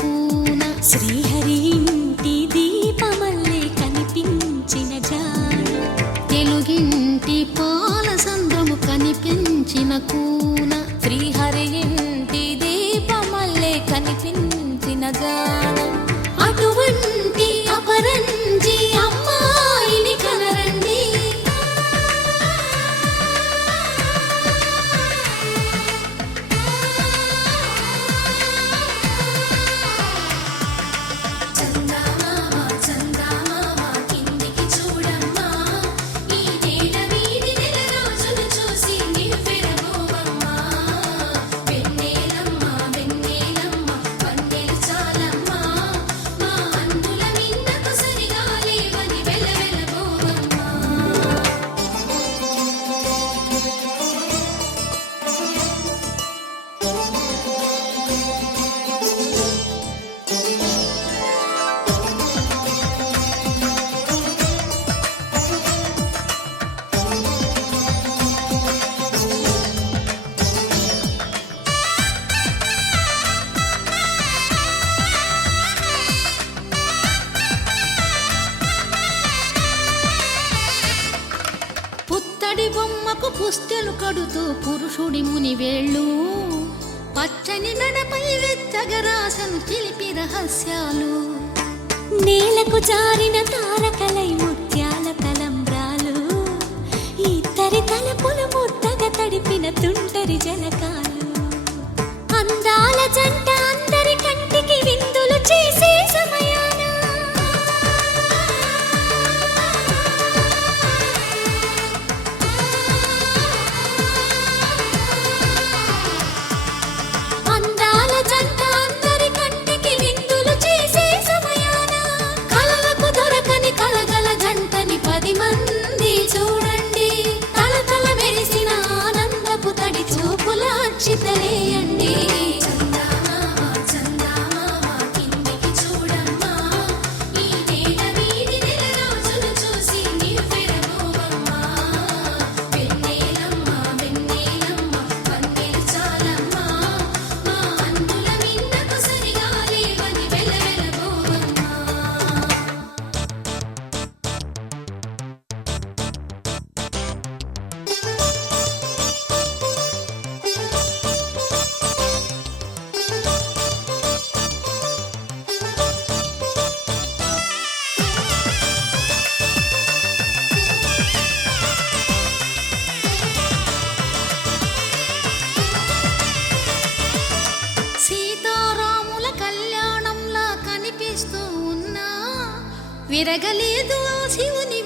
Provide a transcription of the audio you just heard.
కూన. శ్రీహరి ఇంటి దీపమల్లే కనిపించిన జాన, తెలుగింటి పాల సంద్రము కనిపించిన కూన. శ్రీహరి ఇంటి దీపమల్లే కనిపించిన జాన, అటువంటి అపరంజి అమ్మాయిని కనరండి. చందమామ చందమామ కిందికి చూడమ్మా, ఈ నేల మీది నెల రోజులు చూసి నివ్వెరబోవమ్మా. వెన్నెలమ్మ వెన్నెలమ్మ వన్నెలు చాలమ్మా, మా అందుల మిన్నకు సరిగా లేవని వెలవెలబోవమ్మా. పుత్తడి బొమ్మకు పుస్తెలు కడుతూ పురుషుడి ముని వేళ్ళు, పచ్చని మెడపై వెచ్చగరాసను చిలిపి రహస్యాలు. నేలకు జారిన తారకలై ముత్యాల తలంబ్రాలు, ఇద్దరి తలపులు ముద్దగా తడిపిన తుంటరి జలకాలు. అందాల జంట అందరి కంటికి విందులు చేసే సమయాన, అందాల జంట అందరి కంటికి విందులు చేసే సమయాన, కలలకు దొరకని కలగల జంటని 10 మంది చూడండి. తలతల మెరిసిన ఆనందపు తడి చూపుల అక్షితలేయండి. చందమామ చందమామ కిందికి చూడమ్మా, ఈ నేల మీది నెల రోజులు చూసి నివ్వెరబోవమ్మా. వెన్నెలమ్మ వెన్నెలమ్మ వన్నెలు చాలమ్మా, మా అందుల మిన్నకు సరిగా లేవని వెలవెలబోవమ్మా. సీతారాముల కళ్యాణంలా కనిపిస్తూ ఉన్నా, విరగలేదు ఆ శివుని